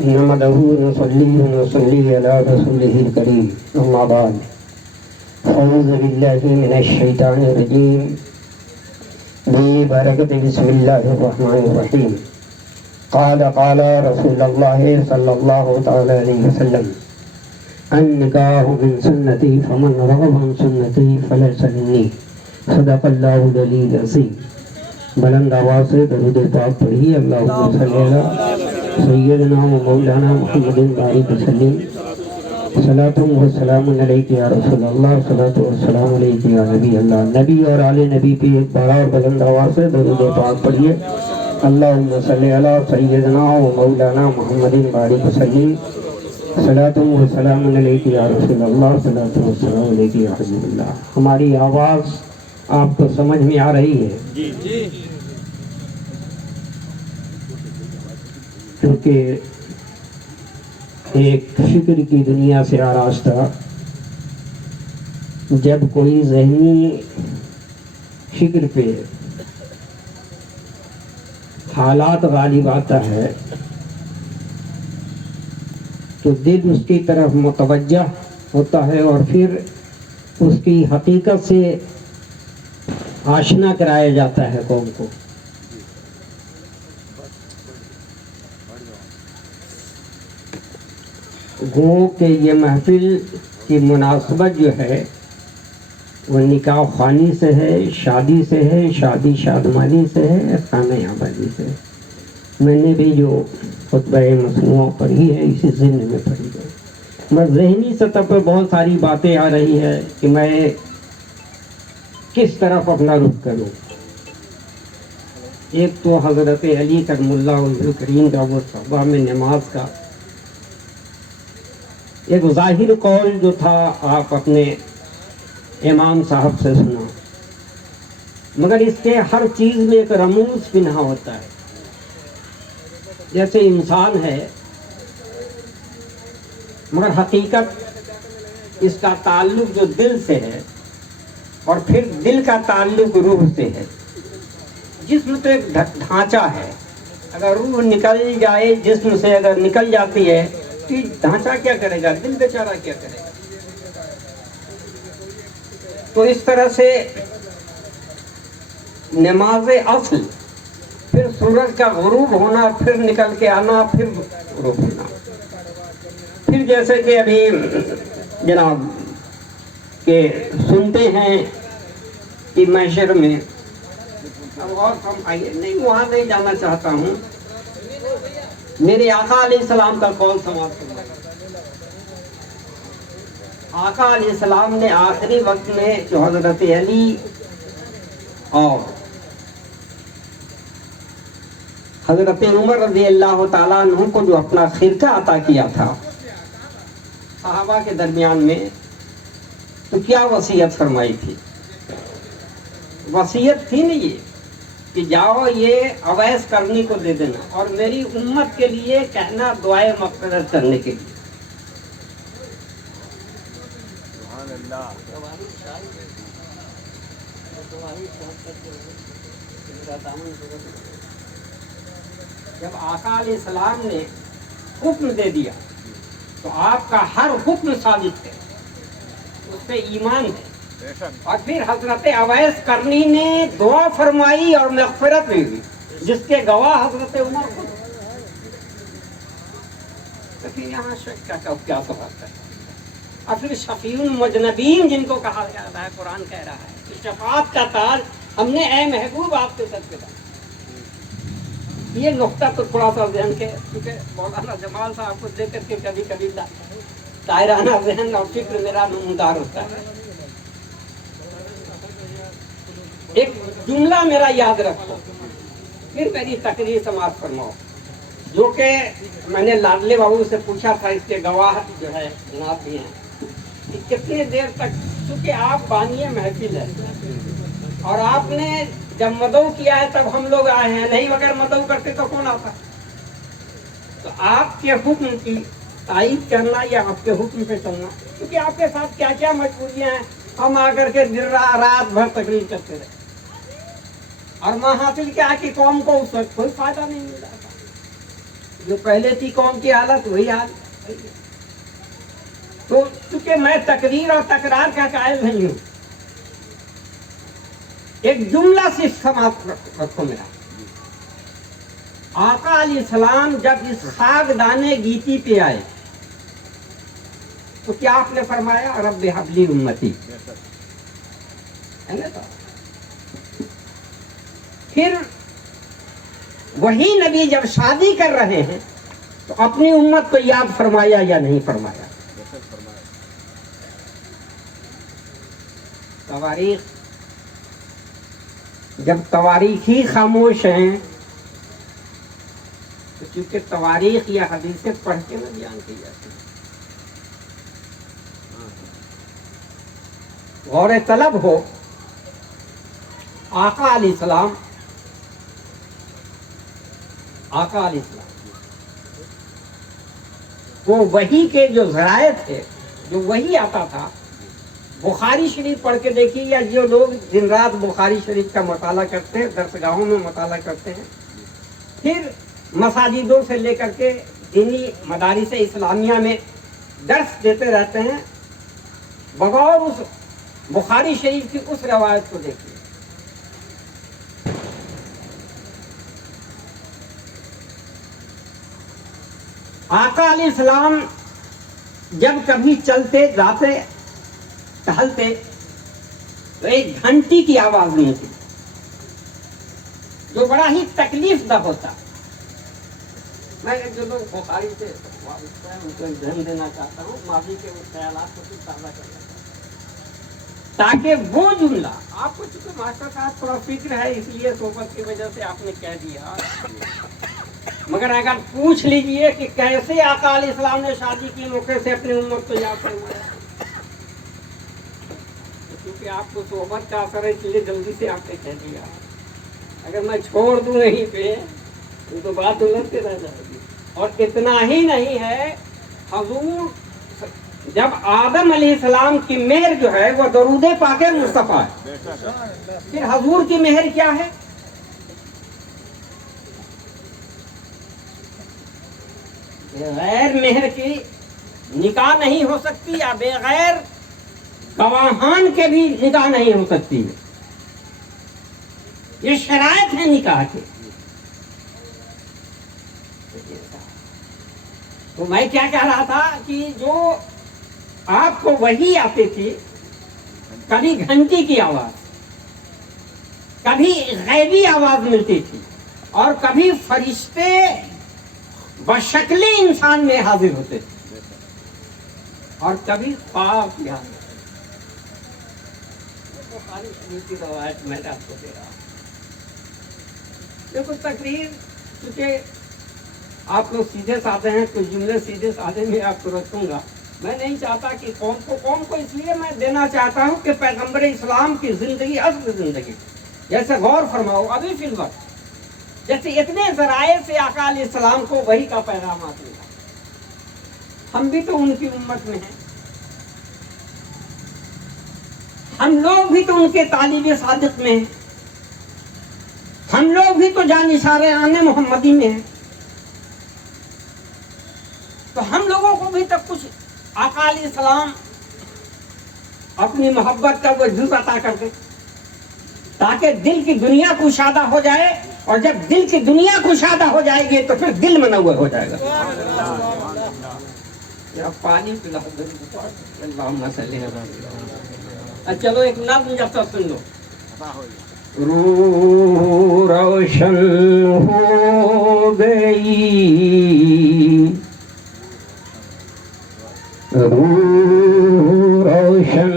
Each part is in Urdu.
نحمده ونصلي على رسوله الكريم أما بعد أعوذ بالله من الشيطان الرجيم ببركة بسم الله الرحمن الرحيم قال رسول الله صلى الله تعالى عليه وسلم النکاح من سنتی فمن رغب عن سنتی فلیس منی صدق اللہ العلی العظیم۔ بلند آواز سے درود پاک پڑھی۔ اللہم صلی علی سیدنا و مولانا محمد بارک وسلم۔ صلاۃ و سلام علیک یا رسول اللہ، صلاۃ و سلام علیک یا نبی اللہ۔ نبی اور آل نبی پہ ایک بار اور بلند آواز سے درود پاک پڑھیے۔ اللہم صلی علی سیدنا و مولانا محمد بارک وسلم۔ صلاۃ و سلام علیک یا رسول اللہ، صلاۃ و سلام علیک یا حبیب اللہ۔ ہماری آواز آپ کو سمجھ میں آ رہی ہے؟ جی۔ کیونکہ ایک فکر کی دنیا سے آراستہ جب کوئی ذہنی فکر پہ حالات غالب آتا ہے تو دل اس کی طرف متوجہ ہوتا ہے اور پھر اس کی حقیقت سے آشنا کرایا جاتا ہے قوم کو۔ گو کہ یہ محفل کی مناسبت جو ہے وہ نکاح خوانی سے ہے، شادی سے ہے، شادی شادمانی سے ہے، خانہ آبادی سے ہے۔ میں نے بھی جو خطبہ مسموعہ پڑھی ہے اسی ضمن میں پڑھی ہے۔ میں ذہنی سطح پر بہت ساری باتیں آ رہی ہے کہ میں کس طرف اپنا رخ کروں۔ ایک تو حضرت علی کرم اللہ وجہہ کریم کا وہ صحبہ میں نماز کا ایک ظاہر قول جو تھا آپ اپنے امام صاحب سے سنا، مگر اس کے ہر چیز میں ایک رموز پنہا ہوتا ہے۔ جیسے انسان ہے مگر حقیقت اس کا تعلق جو دل سے ہے اور پھر دل کا تعلق روح سے ہے۔ جسم تو ایک ڈھانچہ ہے، اگر روح نکل جائے جسم سے، اگر نکل جاتی ہے تو ڈھانچہ کیا کرے گا، دل بیچارہ کیا کرے گا۔ تو اس طرح سے نماز اصل، پھر سورج کا غروب ہونا، پھر نکل کے آنا، پھر غروب ہونا، پھر جیسے کہ ابھی جناب کہ سنتے ہیں کہ محشر میں، اب اور آئیے نہیں وہاں نہیں جانا چاہتا ہوں، میرے آقا علیہ السلام کا قول سماعت فرمائیے۔ آقا علیہ السلام نے آخری وقت میں جو حضرت علی اور حضرت عمر رضی اللہ تعالیٰ عنہ کو جو اپنا خرقہ عطا کیا تھا صحابہ کے درمیان میں، تو کیا وصیت فرمائی تھی؟ وصیت تھی نا یہ کہ جاؤ یہ اویس کرنی کو دے دینا اور میری امت کے لیے کہنا دعائے مغفرت کرنے کے لیے۔ سبحان اللہ۔ جب آقا علیہ السلام نے حکم دے دیا تو آپ کا ہر حکم ثابت ہے، اس پہ ایمان ہے۔ اور پھر حضرت اویس کرنی نے دعا فرمائی اور مغفرت بھی ہوئی، جس کے گواہ حضرت عمر کو۔ لیکن یہاں شک کا کیا سبب ہے؟ اور پھر شفیع المذنبین جن کو کہا جاتا ہے، قرآن کہہ رہا ہے کہ شفاعت کا تاج ہم نے اے محبوب آپ کے سر پہ ڈالا۔ یہ نقطہ تو تھوڑا سا ذہن کے، کیونکہ مولانا جمال صاحب کو دیکھ کر کے کبھی کبھی دائرانہ ذہن اور فکر میرا نمودار ہوتا ہے۔ ایک جملہ میرا یاد رکھو، پھر میری تقریر سماعت فرماؤ، جو کہ میں نے لاڈلے بابو سے پوچھا تھا، اس کے گواہ جو ہے جناب بھی ہیں، کہ کتنے دیر تک، چونکہ آپ بانی محفل ہے اور آپ نے جب مدعو کیا ہے تب ہم لوگ آئے ہیں، نہیں اگر مدعو کرتے تو کون آتا؟ تو آپ کے حکم کی تائید کرنا یا آپ کے حکم پہ چلنا، کیونکہ آپ کے ساتھ کیا کیا مجبوریاں ہیں، ہم آ کر کے دن رات بھر تقریر کرتے رہے اور محافل کیا کہ قوم کو اس وقت کوئی فائدہ نہیں مل رہا تھا۔ جو پہلے تھی قوم کی حالت وہی حال. تو چونکہ میں تقریر اور تکرار کا قائل نہیں ہوں, ایک جملہ صرف سماعت رکھو میرا. آقا علیہ السلام جب اس خاک دانے گیتی پہ آئے تو کیا آپ نے فرمایا رب ہب لی امتی, ہے نا؟ تو پھر وہی نبی جب شادی کر رہے ہیں تو اپنی امت کو یاد فرمایا یا نہیں فرمایا؟ تواریخ, جب تواریخ ہی خاموش ہیں تو چونکہ تواریخ یا حدیثیں پڑھ کے نہ بیان کی جاتی, غور طلب ہو. آقا علیہ السلام وہ وحی کے جو ذرائع تھے, جو وحی آتا تھا, بخاری شریف پڑھ کے دیکھیے, یا جو لوگ دن رات بخاری شریف کا مطالعہ کرتے ہیں, درسگاہوں میں مطالعہ کرتے ہیں, پھر مساجدوں سے لے کر کے دینی مدارس اسلامیہ میں درس دیتے رہتے ہیں, بغور اس بخاری شریف کی اس روایت کو دیکھیے. آقا علیہ السلام جب کبھی چلتے جاتے ٹہلتے تو ایک گھنٹی کی آواز نہیں تھی, جو بڑا ہی تکلیف دہ ہوتا. میں جو لوگ بخاری سے ان کو دھن دینا چاہتا ہوں, ماضی کے اس خیالات کو کچھ تازہ کرنا چاہتا ہوں, تاکہ وہ جملہ آپ کو, چونکہ ماسٹر صاحب تھوڑا فکر ہے اس لیے صحبت کی وجہ سے آپ نے کہہ دیا, مگر اگر پوچھ لیجئے کہ کیسے آقا علیہ السلام نے شادی کی موقع سے اپنی امت کو یاد فرمایا, کیونکہ آپ کو صحبت کا اثر ہے اس لیے جلدی سے آپ نے کہہ دیا. اگر میں چھوڑ دوں نہیں پہ تو بات الجھتے رہ جائے گی. اور اتنا ہی نہیں ہے, حضور جب آدم علیہ السلام کی مہر جو ہے وہ درود پاک مصطفیٰ ہے, پھر حضور کی مہر کیا ہے؟ بغیر مہر کی نکاح نہیں ہو سکتی, یا بغیر گواہان کے بھی نکاح نہیں ہو سکتی. یہ شرائط ہے نکاح کے. تو میں کیا کہہ رہا تھا کہ جو آپ کو وحی آتی تھی, کبھی گھنٹی کی آواز, کبھی غیبی آواز ملتی تھی, اور کبھی فرشتے بشکل انسان میں حاضر ہوتے تھے, اور کبھی خواب کی حاضر. بخاری شریف کی روایت میں نے آپ کو دے رہا ہوں. دیکھو تقریر, کیونکہ آپ لوگ سیدھے سادے ہیں, کچھ جملے سیدھے سادے میں آپ کو رکھوں گا. میں نہیں چاہتا کہ قوم کو اس لیے میں دینا چاہتا ہوں کہ پیغمبر اسلام کی زندگی اصل زندگی, جیسے غور فرماؤ ابھی فی الوقت جیسے اتنے ذرائع سے آقا علیہ السلام کو وحی کا پیغامات ملا, ہم بھی تو ان کی امت میں ہیں, ہم لوگ بھی تو ان کے طالب صادق میں ہیں, ہم لوگ بھی تو جانثار آن محمدی میں ہیں. تو ہم لوگوں کو بھی تب کچھ آقا علیہ السلام اپنی محبت کا وہ جز عطا کر دیں, تاکہ دل کی دنیا کشادہ ہو جائے, اور جب دل کی دنیا کشادہ ہو جائے گی تو پھر دل منور ہو جائے گا. پانی پلا, چلو ایک نظم جب تک سن لو. روح روشن ہو گئی, روح روشن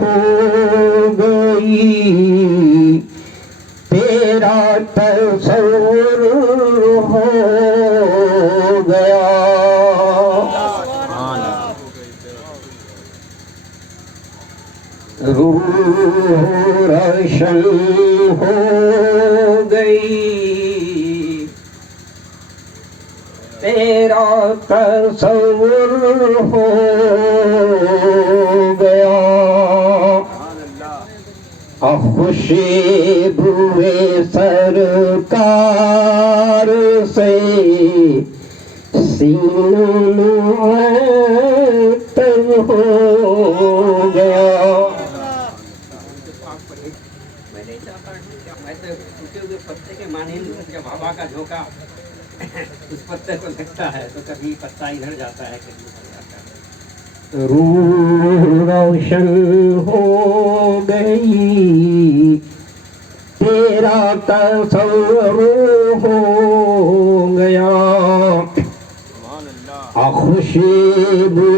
ہو گئی, تیرا تصور ہو گیا. روح روشن ہو گئی, تیرا تصور ہو گیا. خوشبوئے سرکار سے سینہ معطر ہو گیا. میں نہیں چاہتا ہوں کہ میں تو ٹوٹے ہوئے پتے کے معنی نہیں ہوں. جب ہوا کا جھونکا اس پتے کو لگتا ہے تو کبھی پتا ادھر جاتا ہے کبھی ادھر جاتا ہے. روح روشن ہو گئی تیرا تصور ہو گیا. خوشبو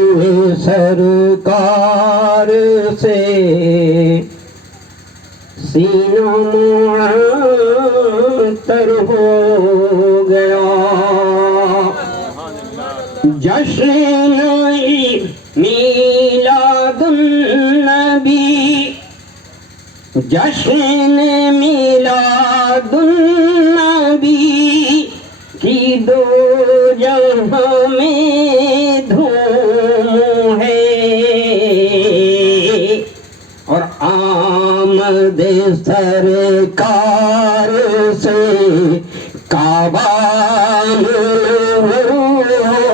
سرکار سے سینہ معطر ہو گیا. جشن میلاد النبی جشن میلاد النبی کی دو جہاں میں دھوم ہے اور آمد سرکار سے کعبہ منور ہو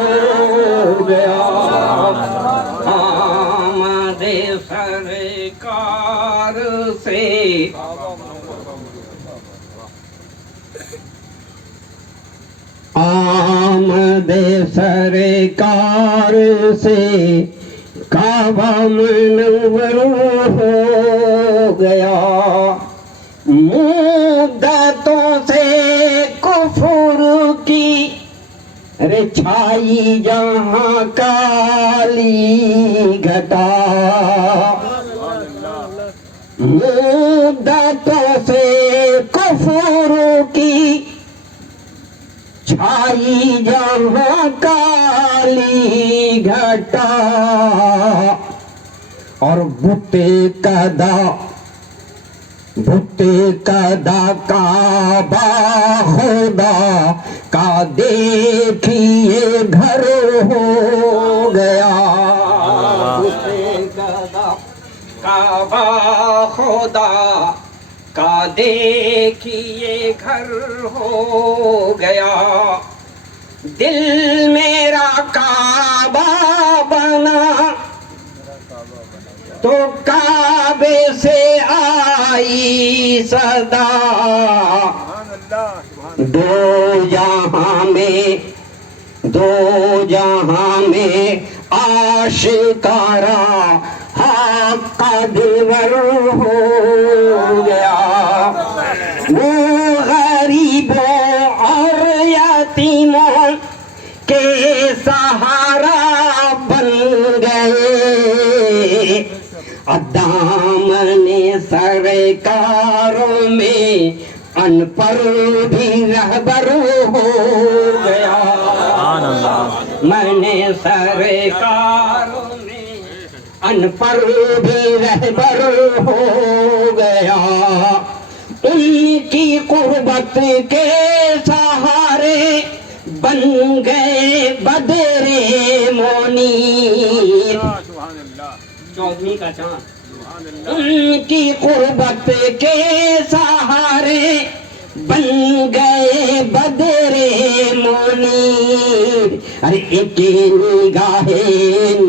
گیا. آمد سرکار سے آمد سرکار سے کعبہ منور ہو گیا. مدتوں سے کفر کی چھائی جہاں کالی گھٹا. مدتوں سے کفر کی چھائی جہاں کالی گھٹا اور بت کدا کعبہ خدا کا دیکھیے گھر ہو گیا. بت کدا کعبہ خدا کا دیکھیے گھر ہو گیا. دل میرا کعبہ بنا تو کعبے سے آئی صدا. دو جہاں میں آشکارا حق کا دیور ہو گیا. وہ غریبوں اور یتیموں کے سہارا بن گئے. دامن سرکاروں میں ان پر بھی رہبر ہو گیا. میں نے سرکاروں میں ان پر بھی رہبر ہو گیا. ان کی قربت کے سہارے بن گئے بدر منیر. 14ویں کا چاند. ان کی قربت کے سہارے بن گئے بدر منیر. ارے ایک نگاہ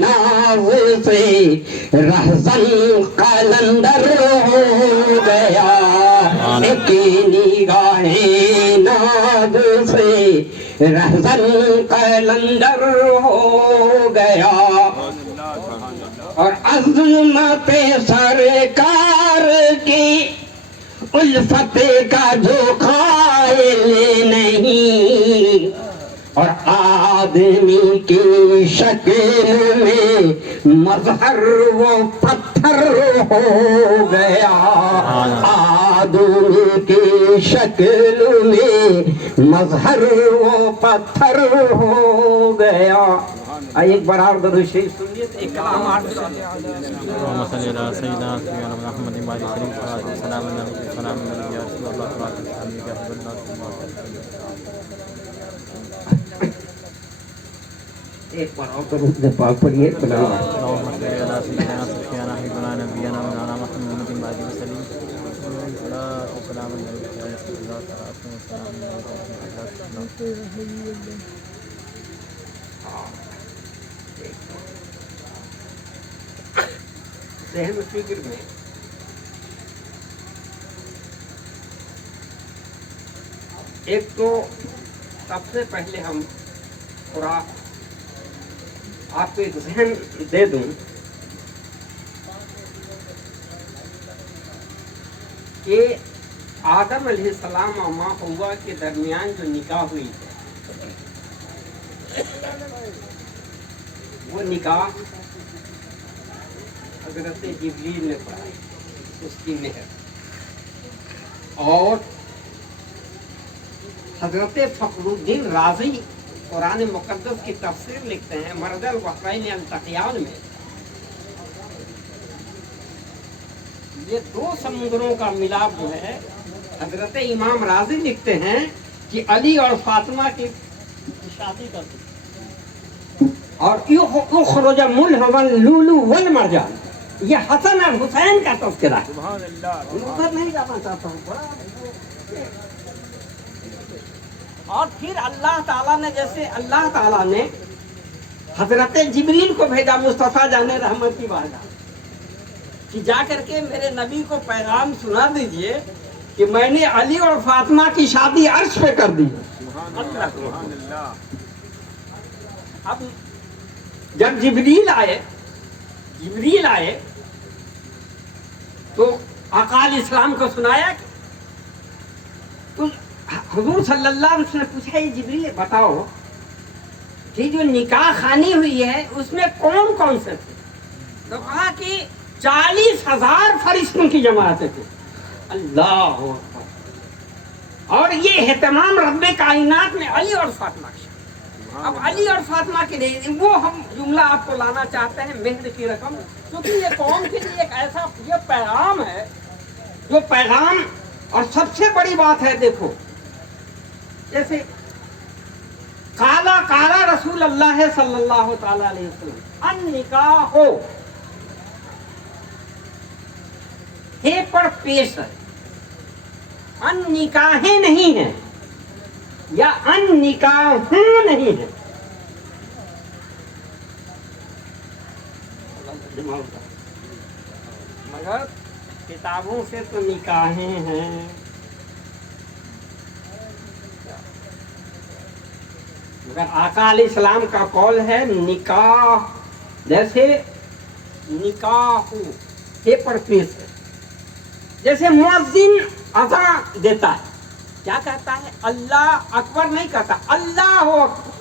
ناز سے رہزن قلندر ہو گیا. ایک نگاہ ناز سے رہزن قلندر ہو گیا. اور عظمت سرکار کی الفت کا جو قائل نہیں اور آدمی کی شکل میں مظہر وہ پتھر ہو گیا. آدمی کی شکل میں مظہر وہ پتھر ہو گیا. ایک بار اور درود شریف سنیے تو ایک کلام آپ سنیے. اللهم صل على سيدنا سيدنا محمد وعلى آله وصحبه وسلم. سلام علیکم یا رسول اللہ صلی اللہ علیہ وسلم. ایک بار اور درود پاک پڑھیے. اللهم صل على سيدنا سيدنا حبيبنا نبينا مولانا محمد وعلى آله وسلم. صلاة وسلام علیکم یا رسول اللہ صلی اللہ علیہ وسلم. ذہن فکر میں ایک تو سب سے پہلے ہم تھوڑا آپ کو ایک ذہن دے دوں کہ آدم علیہ السلام اور ماں حوا کے درمیان جو نکاح ہوئی ہے وہ نکاح حضرت جبریل نے پڑھائی، اس کی مہر، اور حضرت فخر الدین رازی قرآن مقدس کی تفسیر لکھتے ہیں مرج البحرین التقیان میں، یہ دو سمندروں کا ملاپ جو ہے، حضرت امام رازی لکھتے ہیں کہ علی اور فاطمہ کی شادی کر دی، اور یخرج ملهم اللؤلؤ والمرجان، یہ حسن اور حسین کا تذکرہ ہے۔ سبحان اللہ۔ ادھر نہیں جانا چاہتا ہوں۔ اور پھر اللہ تعالیٰ نے جیسے اللہ تعالیٰ نے حضرت جبریل کو بھیجا مصطفیٰ جان رحمت کی بارگاہ کہ جا کر کے میرے نبی کو پیغام سنا دیجئے کہ میں نے علی اور فاطمہ کی شادی عرش پہ کر دی۔ اب جب جبریل آئے تو آقا علیہ السلام کو سنایا تو حضور صلی اللہ علیہ وسلم نے پوچھا یہ جبریل بتاؤ کہ جو نکاح خوانی ہوئی ہے اس میں کون کون سے تھے؟ تو کہا کہ 40,000 فرشتوں کی جماعتیں تھے۔ اللہ اکبر۔ اور یہ اہتمام رب کائنات میں علی اور فاطمہ کی۔ اب علی اور فاطمہ کے لیے وہ ہم جملہ آپ کو لانا چاہتے ہیں مہر کی رقم، کیونکہ یہ قوم کے لیے ایک ایسا یہ پیغام ہے جو پیغام، اور سب سے بڑی بات ہے دیکھو جیسے قال رسول اللہ صلی اللہ تعالی علیہ وسلم النکاح ہے پر پیش ہے، ان نکاحیں نہیں ہیں یا ان نکاحوں نہیں ہیں۔ مگر کتابوں سے تو نکاحیں ہیں، مگر آقا علیہ السلام کا قول ہے نکاح، جیسے نکاح ہے پر پیش ہے، جیسے مؤذن اذان دیتا ہے کیا کہتا ہے؟ اللہ اکبر نہیں کہتا، اللہ اکبر۔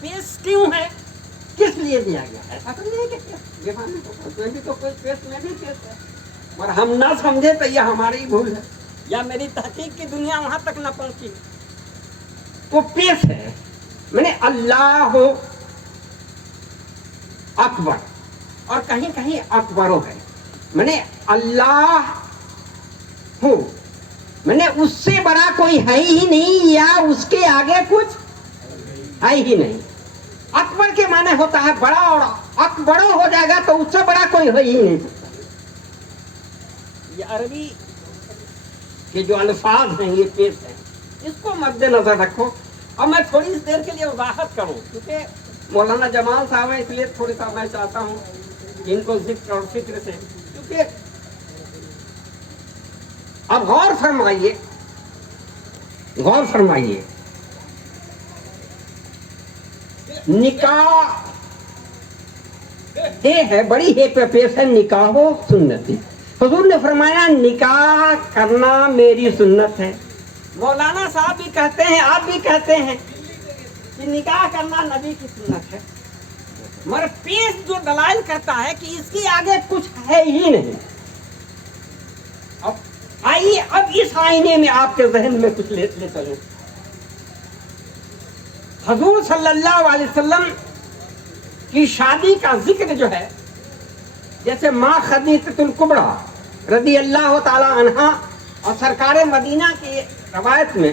پیش کیوں ہے؟ کس لیے دیا گیا؟ ایسا تو نہیں ہے کہ یہ تو کوئی پیش میں بھی پیش ہے، اور ہم نہ سمجھے تو یہ ہماری بھول ہے یا میری تحقیق کی دنیا وہاں تک نہ پہنچی۔ وہ پیش ہے، میں نے اللہ اکبر، اور کہیں کہیں اکبرو ہے، میں نے اللہ ہو، میں نے اس سے بڑا کوئی ہے ہی نہیں یا اس کے آگے کچھ ہے ہی نہیں۔ اکبر کے معنی ہوتا ہے بڑا، اور اکبرو ہو جائے گا تو اس سے بڑا کوئی ہو ہی نہیں سکتا۔ یہ عربی کے جو الفاظ ہیں یہ پیش ہیں، اس کو مد نظر رکھو۔ اور میں تھوڑی دیر کے لیے وضاحت کروں کیونکہ مولانا جمال صاحب ہیں، اس لیے تھوڑی سا میں چاہتا ہوں ان کو ذکر اور فکر سے، کیونکہ اب غور فرمائیے نکاح ہے بڑی ہے پہ پیش ہے، نکاح و سنتی۔ حضور نے فرمایا نکاح کرنا میری سنت ہے۔ مولانا صاحب بھی کہتے ہیں، آپ بھی کہتے ہیں کہ نکاح کرنا نبی کی سنت ہے، مگر پیش جو دلائل کرتا ہے کہ اس کے آگے کچھ ہے ہی نہیں۔ اب آئیے اب اس آئینے میں آپ کے ذہن میں کچھ لے چلیں۔ حضور صلی اللہ علیہ وسلم کی شادی کا ذکر جو ہے، جیسے ماں خدیجہ الکبریٰ رضی اللہ تعالی عنہا اور سرکار مدینہ کی روایت میں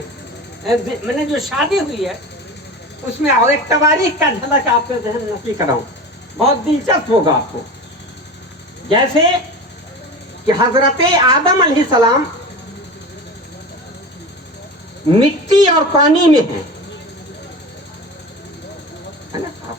نے جو شادی ہوئی ہے اس میں اور ایک تواریخ کا جھلک آپ کے ذہن نشی کراؤں، بہت دلچسپ ہوگا آپ کو۔ جیسے کہ حضرت آدم علیہ السلام مٹی اور پانی میں ہیں،